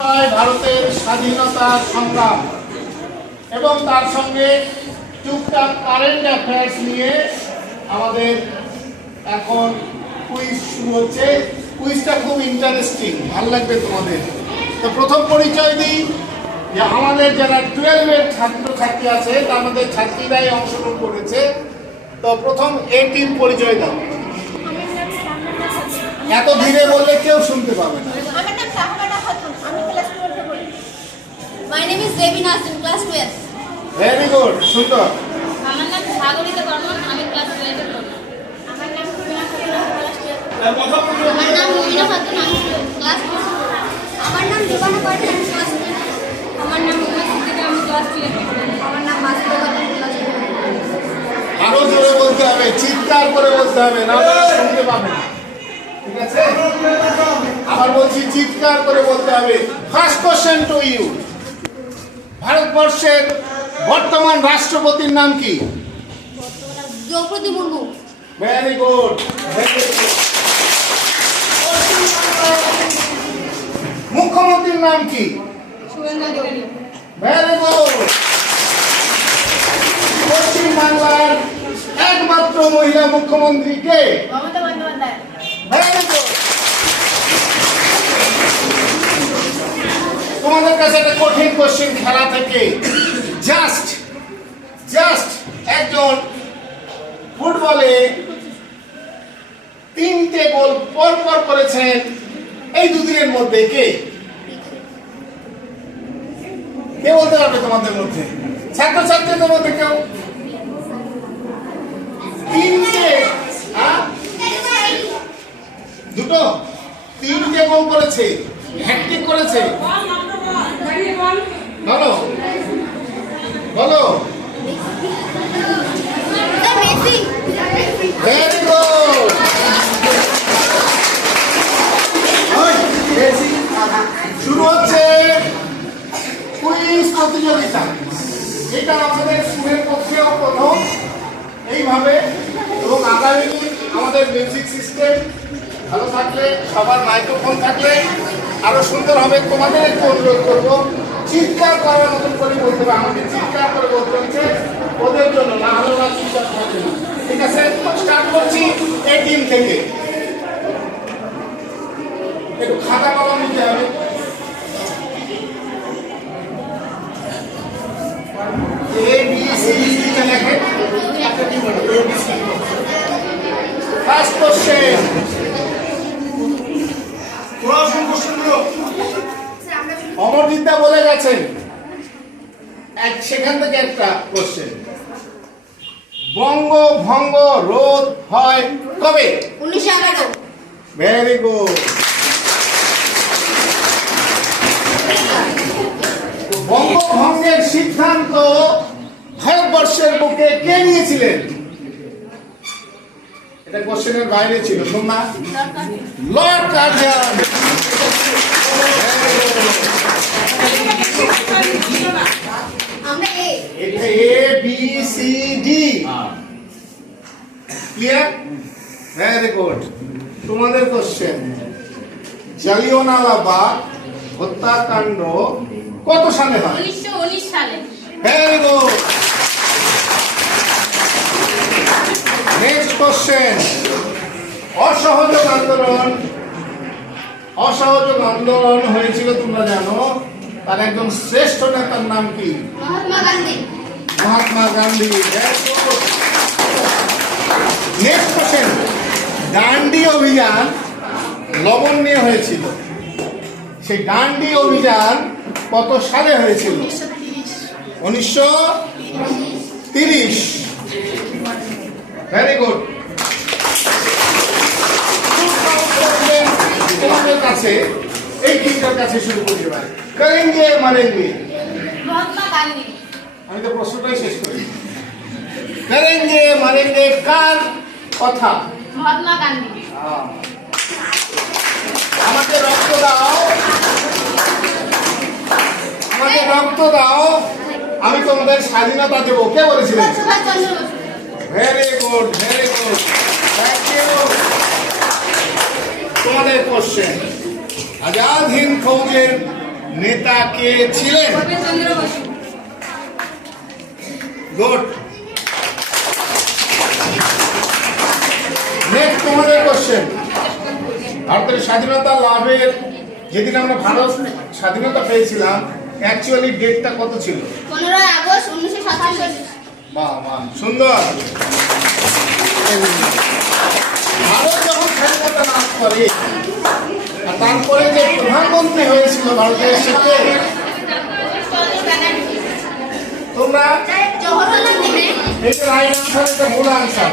ভারতের স্বাধীনতার সংগ্রাম এবং তার সঙ্গে টুকটাক কারেন্ট অ্যাফেয়ার্স নিয়ে আমাদের এখন কুইজ শুরু হচ্ছে। কুইজটা খুব ইন্টারেস্টিং, ভালো লাগবে তোমাদের। তো প্রথম পরিচয় দিই যে আমাদের যারা 12-এর ছাত্রছাত্রী আছে তার মধ্যে ছাত্রীরাই অংশগ্রহণ করেছে। তো প্রথম এ টিম পরিচয় দাও। এত ধীরে বললে কেউ শুনতে পাবে না। My name is Devi Nas in class 12. Very good, সুন্দর। আমার নাম সাগরিকা বর্মন, আমি ক্লাস 12 এ পড়ি। আমার নাম মুমিনা খাতুন, আমি ক্লাস 4 এ পড়ি। আমার নাম দেবানা পাটিল, আমি ক্লাস 10 এ পড়ি। আমার নাম উমা সিদ্দিকা, আমি ক্লাস 12 এ পড়ি। আমার নাম মাসুদা খাতুন, ক্লাস 12 এ পড়ি। আরো জোরে বলতে হবে, চিৎকার করে বলতে হবে, না হলে শুনতে পাবে না। ঠিক আছে? আবার বলছি, চিৎকার করে বলতে হবে। ফার্স্ট কোশ্চেন টু ইউ, ভারতবর্ষের বর্তমান রাষ্ট্রপতির নাম কি? দ্রৌপদী মুর্মু। Very good. মুখ্যমন্ত্রীর নাম কি? শুভেন্দু অধিকারী। Very good. পশ্চিম বাংলার একমাত্র মহিলা মুখ্যমন্ত্রী কে? মমতা বন্দ্যোপাধ্যায়। Very good. তোমাদের কাছে একটা কঠিন কোশ্চেন খেলা থেকে। জাস্ট একজন ফুটবলে 3টে গোল পর করেছেন এই দুদিনের মধ্যে কে? কে বলতে পারবে তোমাদের মধ্যে? ছাত্রছাত্রীদের মধ্যে কেউ? 3টে, দুটো 3টে গোল করেছে, হ্যাটট্রিক করেছে। বলো বলো। মেসি। Very good. শুরু হচ্ছে কুইজ প্রতিযোগিতা। এটা আমাদের স্কুলের পক্ষেও প্রথম এইভাবে, এবং আগামী দিন আমাদের মিউজিক সিস্টেম ভালো থাকলে, সবার মাইক্রোফোন থাকলে আরো সুন্দর হবে। তোমাদের একটু অনুরোধ করবো, চিৎকার করার মতন করে বলতে হবে। আমাকে চিৎকার করে বলতে হচ্ছে ওদের জন্য, না হলে ওরা চিৎকার করবে না। ঠিক আছে, স্টার্ট করছি এই টিম থেকে। একটু খাতা কলম নিতে হবে। ফার্স্ট কোশ্চেন, অমরজিৎদা বলে গেছেন, সেখান থেকে একটা কোশ্চেন। বঙ্গভঙ্গ রোধ হয় কবে? 1911। Very good. বঙ্গভঙ্গের সিদ্ধান্ত ভারতবর্ষের বুকে কে নিয়েছিলেন? এটা কোশ্চেনের বাইরে ছিল, তোমরা লর্ড কার্জন। আমরা এটা A B C D clear? Very good. তোমাদের কোশ্চেন, জালিয়ানওয়ালাবাগ হত্যাকাণ্ড কত সালে হয়? 1919 সালে। Very good. নেক্সট কোশ্চেন, অসহযোগ আন্দোলন হয়েছিল তোমরা জানো, তার একজন শ্রেষ্ঠ নেতার নাম কি? মহাত্মা গান্ধী। মহাত্মা গান্ধী। নেক্সট কোশ্চেন, ডান্ডি অভিযান লবণ নিয়ে হয়েছিল, সেই ডান্ডি অভিযান কত সালে হয়েছিল? 1930। Very good. তোমাদের কাছে এই তিনটার কাছে শুরু করি এবার। করেঙ্গে মারেঙ্গে। মহাত্মা গান্ধী। আমি তো প্রশ্নটাই শেষ করি। করেঙ্গে মারেঙ্গে কার কথা? মহাত্মা গান্ধী। আমাকে রক্ত দাও, আমাকে রক্ত দাও, আমি তোমাদের স্বাধীনতা দেবো, কে বলেছিলেন? Subhas Chandra Bose. Very good, very good, thank you. তোমাদের কোশ্চেন, আজাদ হিন্দ ফৌজের নেতা কে ছিলেন? চন্দ্র বসু। গুড। নেক্সট তোমাদের কোশ্চেন। ভারতের স্বাধীনতা লাভের যেদিন আমরা ভারত স্বাধীনতা পেয়েছিলাম অ্যাকচুয়ালি ডেটটা কত ছিল? 15 আগস্ট 1947। বাহ বাহ, সুন্দর। ভারত যখন স্বাধীনতা লাভ করে আর তারপরে যে প্রধানমন্ত্রী হয়েছিল ভারতের সাথে তোমরা জওহরলাল নেহরু। এটা রাইট আনসার, এটা ভুল আনসার।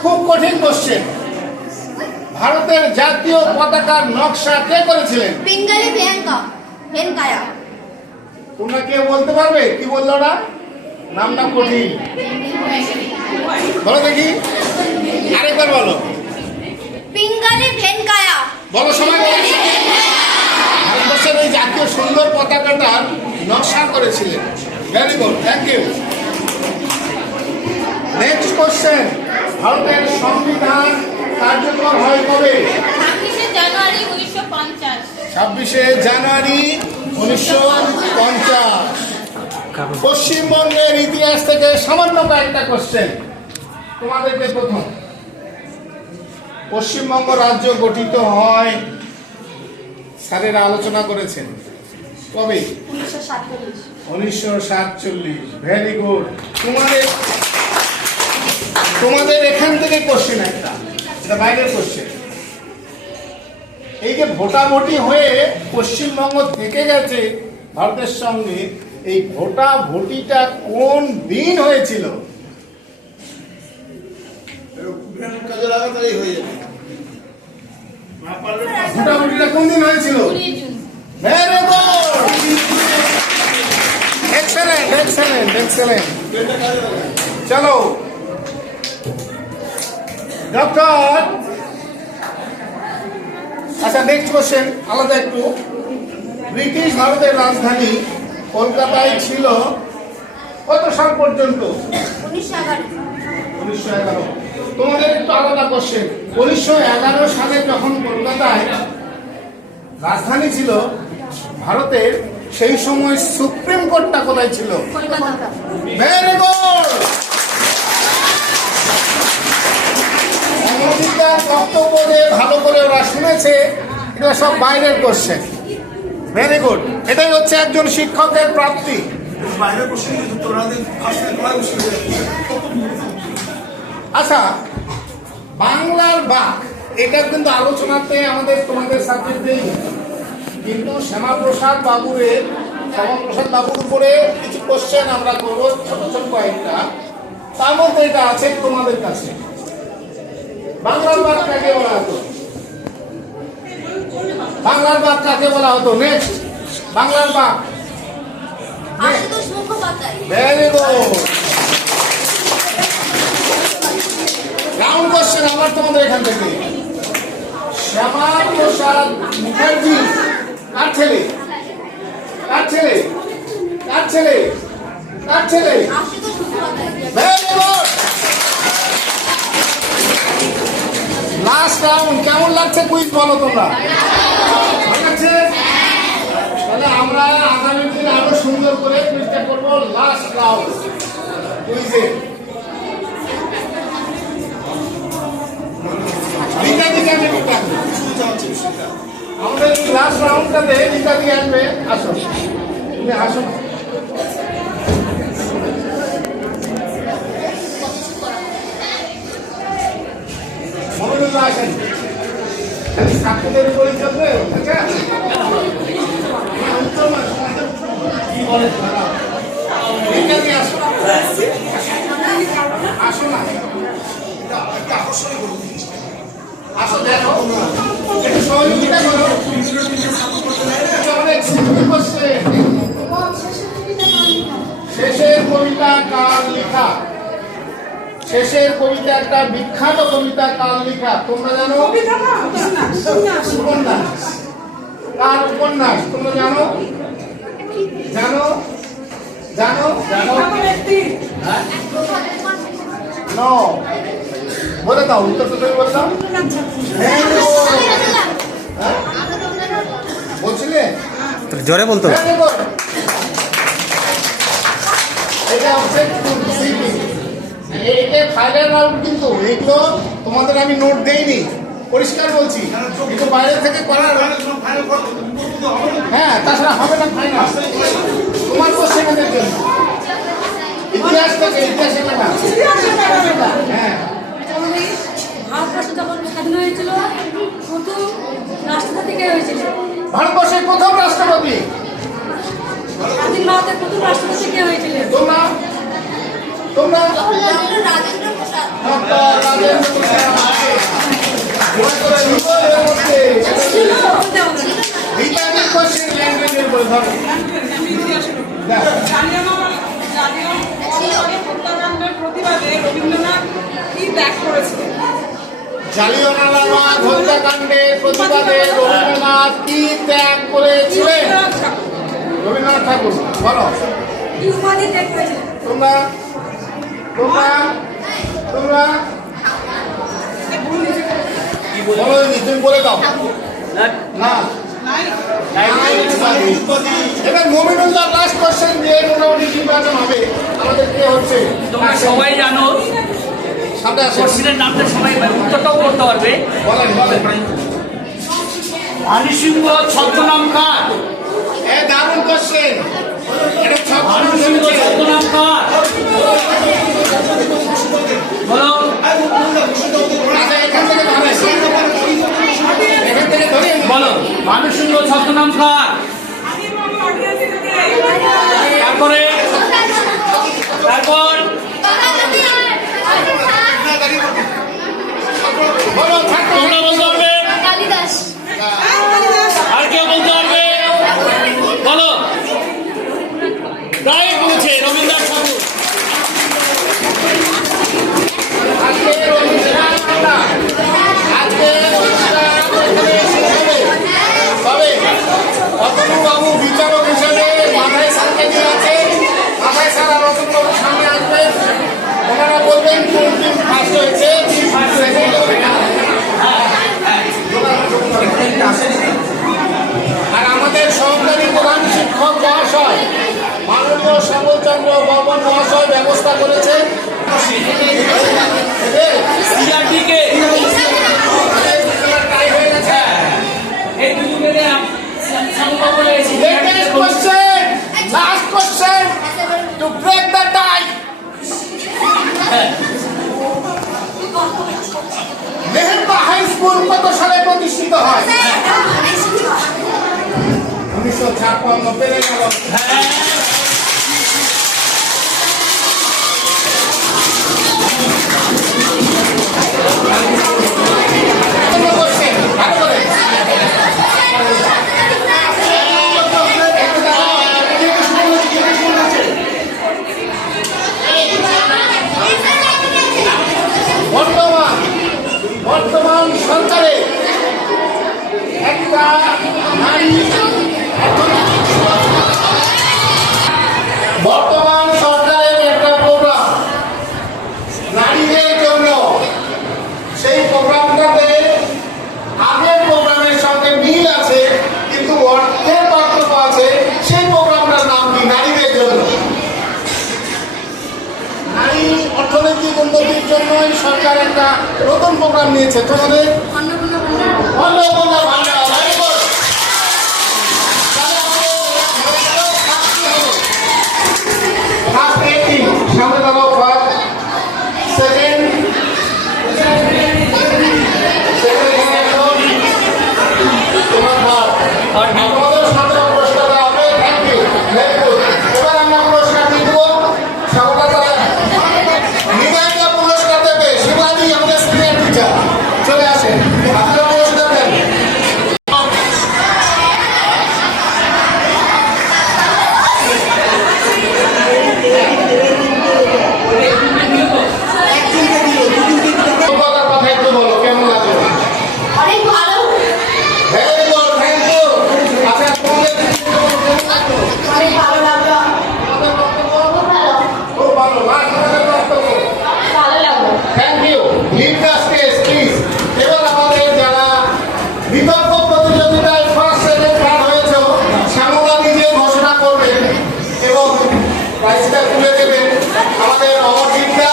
খুব কঠিন কোশ্চেন। ভারতের জাতীয় পতাকার নকশা কে করেছিলেন? পিঙ্গালি ভেঙ্কায়া। তোমরা কে বলতে পারবে কি বললো না? নামটা কঠিন, বলো দেখি, আরেকবার বলো। পিঙ্গালি ভেঙ্কায়া। বলো সবাই বলো। ভারতবর্ষের এই জাতীয় সুন্দর পতাকাটার নকশা করেছিলেন। Very good, thank you. Next question. ভারতের সংবিধান কার্যকর হয় কবে? 26 জানুয়ারি 1950। 26 জানুয়ারি 1950। পশ্চিমবঙ্গের ইতিহাস থেকে সামান্য কয়েকটা কোশ্চেন তোমাদেরকে। প্রথম, পশ্চিমবঙ্গ রাজ্য গঠিত হয়, স্যারেরা আলোচনা করেছেন কবে? 1947। Very good. তোমাদের এখান থেকে কোশ্চেন একটা, এটা বাইরের কোশ্চেন। এই যে ভোটাভুটি হয়ে পশ্চিমবঙ্গ থেকে গেছে ভারতের সঙ্গে, এই ভোটাভুটিটা কোন দিন হয়েছিল? ভোটাভুটিটা কোন দিন হয়েছিল? Very good, excellent excellent excellent. চলো ডক্টর। আচ্ছা, নেক্সট কোশ্চেন আলাদা একটু। ব্রিটিশ ভারতের রাজধানী কলকাতায় ছিল কত সাল পর্যন্ত? 1911। তোমাদের একটু আলাদা কোশ্চেন। 1911 সালে যখন কলকাতায় রাজধানী ছিল ভারতের, সেই সময় সুপ্রিম কোর্টটা কোথায় ছিল? কলকাতা। Very good. অমৃতার বক্তব্য যে ভালো করে ওরা শুনেছে, এগুলো সব বাইরের কোশ্চেন। Very good. এটাই হচ্ছে একজন শিক্ষকের প্রাপ্তি। আচ্ছা, বাংলার বাক, এটা কিন্তু আলোচনাতে আমাদের তোমাদের সাবজেক্টেই, কিন্তু শ্যামাপ্রসাদ বাবুর উপরে কিছু কোশ্চেন আমরা করবো, ছোট ছোট কয়েকটা। তার মধ্যে এটা আছে তোমাদের কাছে। বাংলার বাক কাকে বলা হতো? বাংলার বাক কাকে বলা হতো? নেক্সট, বাংলার বাক। Ashutosh Mukhopadhyay. Very good. Round question আবার তোমাদের এখান থেকে। শ্যামাপ্রসাদ মুখার্জি কার ছেলে? কার ছেলে? কার ছেলে? কার ছেলে? Ashutosh Mukhopadhyay. Very good. Last round. কেমন লাগছে কুইজ বলো তোমরা? ভালো লাগছে? তাহলে আমরা আগামী দিন আরো সুন্দর করে কুইজটা করবো। লাস্ট রাউন্ড কুইজে আমাদের এই লাস্ট রাউন্ডটাতে রিতা দিয়ে আসবে। আসো, তুমি আসো। মনোযোগ আসেন, ছাত্রদের উপরে চলবে। কি বলে রিতা দিয়ে আসো। আসো না, আসো দেখো, একটু সহযোগিতা করো। অনেক সিম্পল কোশ্চেন। শেষের কবিতা কার লেখা? শেষের কবিতা একটা বিখ্যাত কবিতা কার লেখা তোমরা জানো? উপন্যাস। কার উপন্যাস তোমরা জানো? জানো? জানো? জানো? নো, বলে দাও উত্তর তো তুমি বললাম। জোরে বলতো। Very good. এটা হচ্ছে সিটিং। এইটা ফাইনাল রাউন্ড, কিন্তু এগুলো তোমাদের আমি নোট দেইনি, পরিষ্কার বলছি, কিন্তু বাইরে থেকে করার। হ্যাঁ, তাছাড়া হবে না ফাইনাল। তোমার কোশ্চেনের জন্য ইতিহাস থেকে, ইতিহাসের লেখা। হ্যাঁ, ভারতবর্ষ যখন স্বাধীন হয়েছিল প্রথম রাষ্ট্রপতি কে হয়েছিল? ভারতবর্ষের প্রথম রাষ্ট্রপতি স্বাধীন ভারতের প্রথম রাষ্ট্রপতি কে হয়েছিল? তোমরা তোমরা Rajendra Prasad. Doctor Rajendra Prasad. Vitamin question ল্যাঙ্গুয়েজের বই ধরো। প্রতিবাদে রবীন্দ্রনাথ কি ত্যাগ করেছিলেন? জালিয়ানওয়ালাবাগ হত্যাকাণ্ডের প্রতিবাদে রবীন্দ্রনাথ কি ত্যাগ করেছিলেন? রবীন্দ্রনাথ ঠাকুর। বলো কি উপাধি ত্যাগ করেছিলেন? তোমরা তোমরা তোমরা বলো, তুমি বলে দাও না। এবার মমিনুল্লাহ লাস্ট কোশ্চেন দিয়ে মোটামুটি নির্বাচন হবে। আমাদের কে হচ্ছে তোমরা সবাই জানো, সামনে আসে, কোশ্চেনের নামটা সবাই উত্তরটাও করতে পারবে। বলেন বলেন। ভানুসিংহ ছদ্মনাম কার? এ দারুণ কোশ্চেন। এটা সব ভানুসিংহ ছদ্মনাম কার? বলো। আচ্ছা, এখান থেকে ধরে, এখান থেকে ধরে বলো, ভানুসিংহ ছদ্মনাম কার? তারপরে তারপর বলো, থাকো। তোমরা বলতে পারবে? কালিদাস। আর কেউ বলতে পারবে? বলো। তাই বলছে রবীন্দ্রনাথ ঠাকুর। আজকে অনুষ্ঠান এখানে শেষ হবে। তবে অতনুবাবু বিচারক হিসেবে মাথায় স্যারকে নিয়ে আছে। মাথায় স্যার আর অতনুবাবুর সামনে আসবেন। ওনারা বলবেন কোন টিম ফার্স্ট হয়েছে, টিম ফার্স্ট সেকেন্ড হয়েছে। আর আমাদের সহকারী প্রধান শিক্ষক মহাশয় মাননীয় শ্যামলচন্দ্র বর্মন মহাশয় ব্যবস্থা করেছেন। সিআরটিকে এই দুজনে সংকল্প করেছি। Latest question, last question to break the tie. মেহেরবা হাই স্কুল কত সালে প্রতিষ্ঠিত হয়? 1956 পেরে গেল। কোনো question? ভালো করে। বর্তমান সরকারে একটা নারী বর্তমান সরকারের একটা প্রোগ্রাম নারীদের জন্য। সেই প্রোগ্রামটাতে আগের প্রোগ্রামের সঙ্গে মিল আছে, কিন্তু অর্থের পার্থক্য আছে। সেই প্রোগ্রামটার নাম কি? নারীদের জন্য। নারী অর্থনৈতিক উন্নতির জন্যই সরকার একটা নতুন প্রোগ্রাম নিয়েছে। তোমাদের অন্নপূর্ণা ভান্ডার। অন্নপূর্ণা ভান্ডার। Very good. First 18, সামনে দাঁড়াও। First, second, তোমার third। আমাদের সামনে পুরস্কার দেওয়া হবে। Thank you. Very good. এবার আমরা পুরস্কার দিব। সকলকে নিবেদিত পুরস্কার দেবে শিবানী, আমাদের সিনিয়র টিচার। চলে আসেন, আপনারা পুরস্কার দেন। তোমার কথা একটু বলো, কেমন লাগলো? অনেক ভালো। Very good, thank you. আচ্ছা, প্রাইজটা তুলে দেবেন আমাদের অমরদীপদা